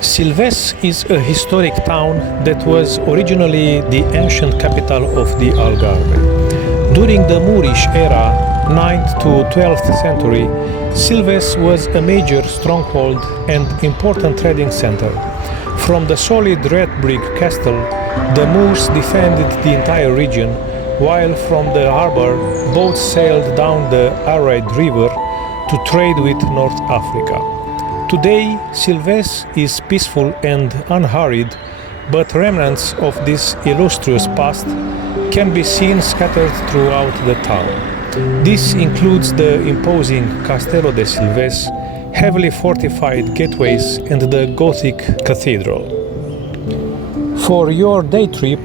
Silves is a historic town that was originally the ancient capital of the Algarve. During the Moorish era, 9th to 12th century, Silves was a major stronghold and important trading center. From the solid red brick castle, the Moors defended the entire region, while from the harbor, boats sailed down the Arid River to trade with North Africa. Today, Silves is peaceful and unhurried, but remnants of this illustrious past can be seen scattered throughout the town. This includes the imposing Castello de Silves, heavily fortified gateways, and the Gothic cathedral. For your day trip,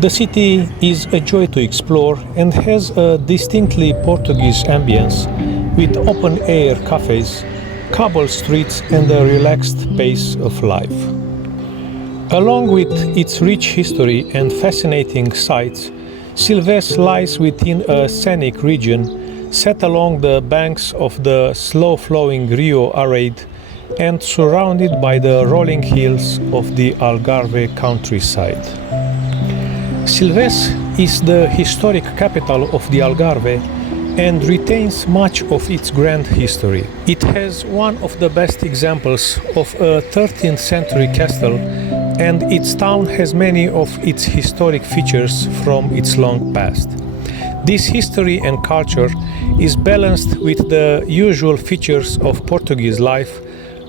the city is a joy to explore and has a distinctly Portuguese ambience with open-air cafes, cobbled streets, and a relaxed pace of life. Along with its rich history and fascinating sights, Silves lies within a scenic region set along the banks of the slow-flowing Rio Arid and surrounded by the rolling hills of the Algarve countryside. Silves is the historic capital of the Algarve and retains much of its grand history. It has one of the best examples of a 13th century castle, and its town has many of its historic features from its long past. This history and culture is balanced with the usual features of Portuguese life,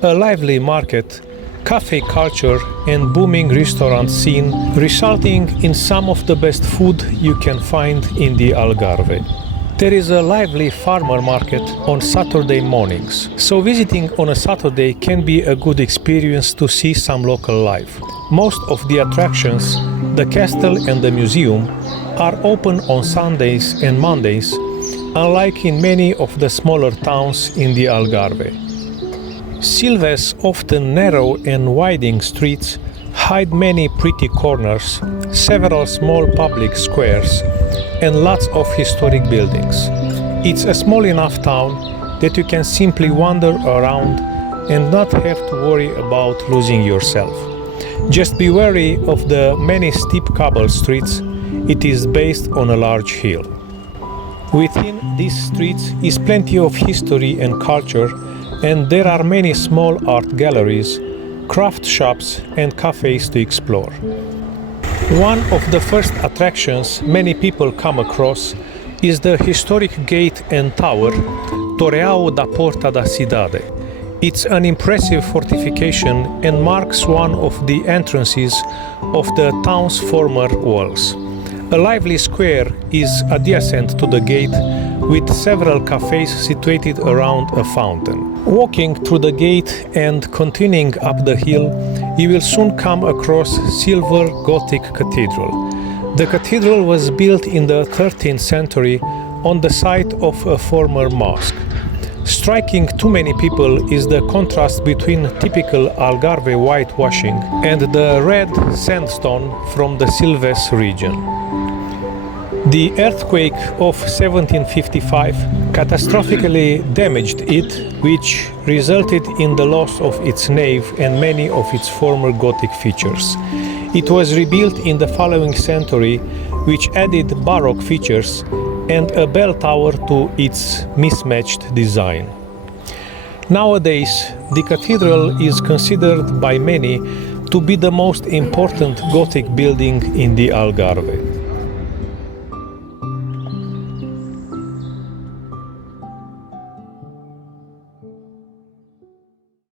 a lively market, cafe culture, and booming restaurant scene, resulting in some of the best food you can find in the Algarve. There is a lively farmer market on Saturday mornings, so visiting on a Saturday can be a good experience to see some local life. Most of the attractions, the castle and the museum, are open on Sundays and Mondays, unlike in many of the smaller towns in the Algarve. Silves' often narrow and winding streets hide many pretty corners, several small public squares, and lots of historic buildings. It's a small enough town that you can simply wander around and not have to worry about losing yourself. Just be wary of the many steep cobble streets. It is based on a large hill. Within these streets is plenty of history and culture, and there are many small art galleries, craft shops, and cafes to explore. One of the first attractions many people come across is the historic gate and tower, Torreão da Porta da Cidade. It's an impressive fortification and marks one of the entrances of the town's former walls. A lively square is adjacent to the gate, with several cafes situated around a fountain. Walking through the gate and continuing up the hill, you will soon come across Silver Gothic Cathedral. The cathedral was built in the 13th century on the site of a former mosque. Striking to many people is the contrast between typical Algarve whitewashing and the red sandstone from the Silves region. The earthquake of 1755 catastrophically damaged it, which resulted in the loss of its nave and many of its former Gothic features. It was rebuilt in the following century, which added Baroque features and a bell tower to its mismatched design. Nowadays, the cathedral is considered by many to be the most important Gothic building in the Algarve.